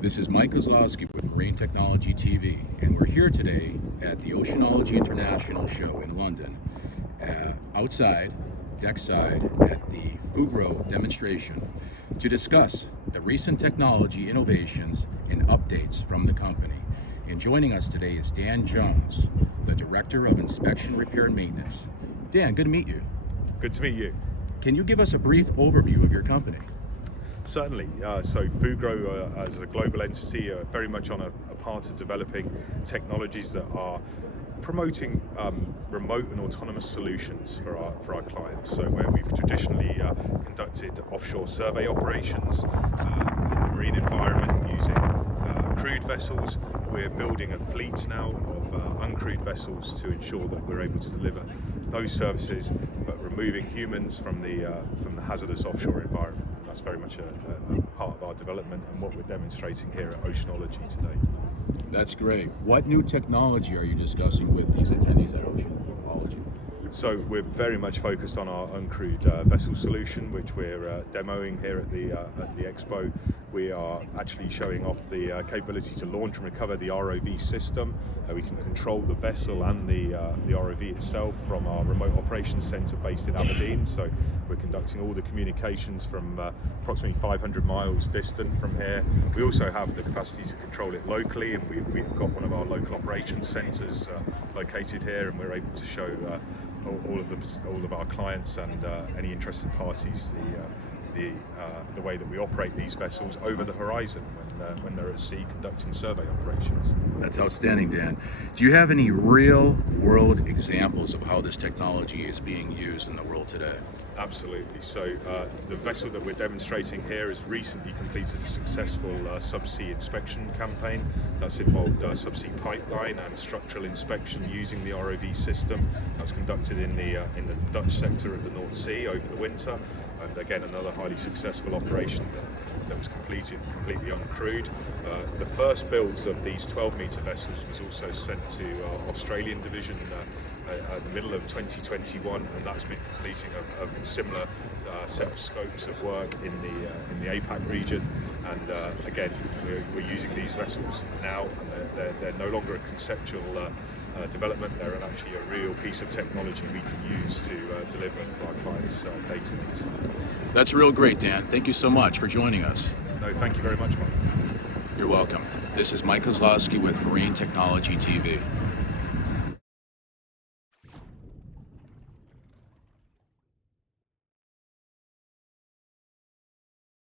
This is Mike Kozlowski with Marine Technology TV, and we're here today at the Oceanology International show in London, outside, deckside, at the Fugro demonstration to discuss the recent technology innovations and updates from the company. And joining us today is Dan Jones, the Director of Inspection, Repair, and Maintenance. Dan, good to meet you. Good to meet you. Can you give us a brief overview of your company? Certainly. So Fugro, as a global entity, very much on a part of developing technologies that are promoting remote and autonomous solutions for our clients. So where we've traditionally conducted offshore survey operations in the marine environment using crewed vessels, we're building a fleet now of uncrewed vessels to ensure that we're able to deliver those services, but removing humans from the hazardous offshore environment. That's very much a part of our development and what we're demonstrating here at Oceanology today. That's great. What new technology are you discussing with these attendees at Oceanology? So we're very much focused on our uncrewed vessel solution, which we're demoing here at the expo. We are actually showing off the capability to launch and recover the ROV system. We can control the vessel and the ROV itself from our remote operations centre based in Aberdeen. So we're conducting all the communications from approximately 500 miles distant from here. We also have the capacity to control it locally, and we've got one of our local operations centres located here, and we're able to show all of our clients and any interested parties the way that we operate these vessels over the horizon when they're at sea conducting survey operations. That's outstanding, Dan. Do you have any real-world examples of how this technology is being used in the world today? Absolutely. So the vessel that we're demonstrating here has recently completed a successful subsea inspection campaign that's involved subsea pipeline and structural inspection using the ROV system. That was conducted in the Dutch sector of the North Sea over the winter, and again another highly successful operation that was completed completely uncrewed. The first builds of these 12-metre vessels was also sent to our Australian division at the middle of 2021, and that's been completing a similar set of scopes of work in the APAC region. And again, we're using these vessels now, and they're no longer a conceptual development. They're actually a real piece of technology we can use to deliver for our clients' data needs. That's real great, Dan. Thank you so much for joining us. No, thank you very much, Mike. You're welcome. This is Mike Kozlowski with Marine Technology TV.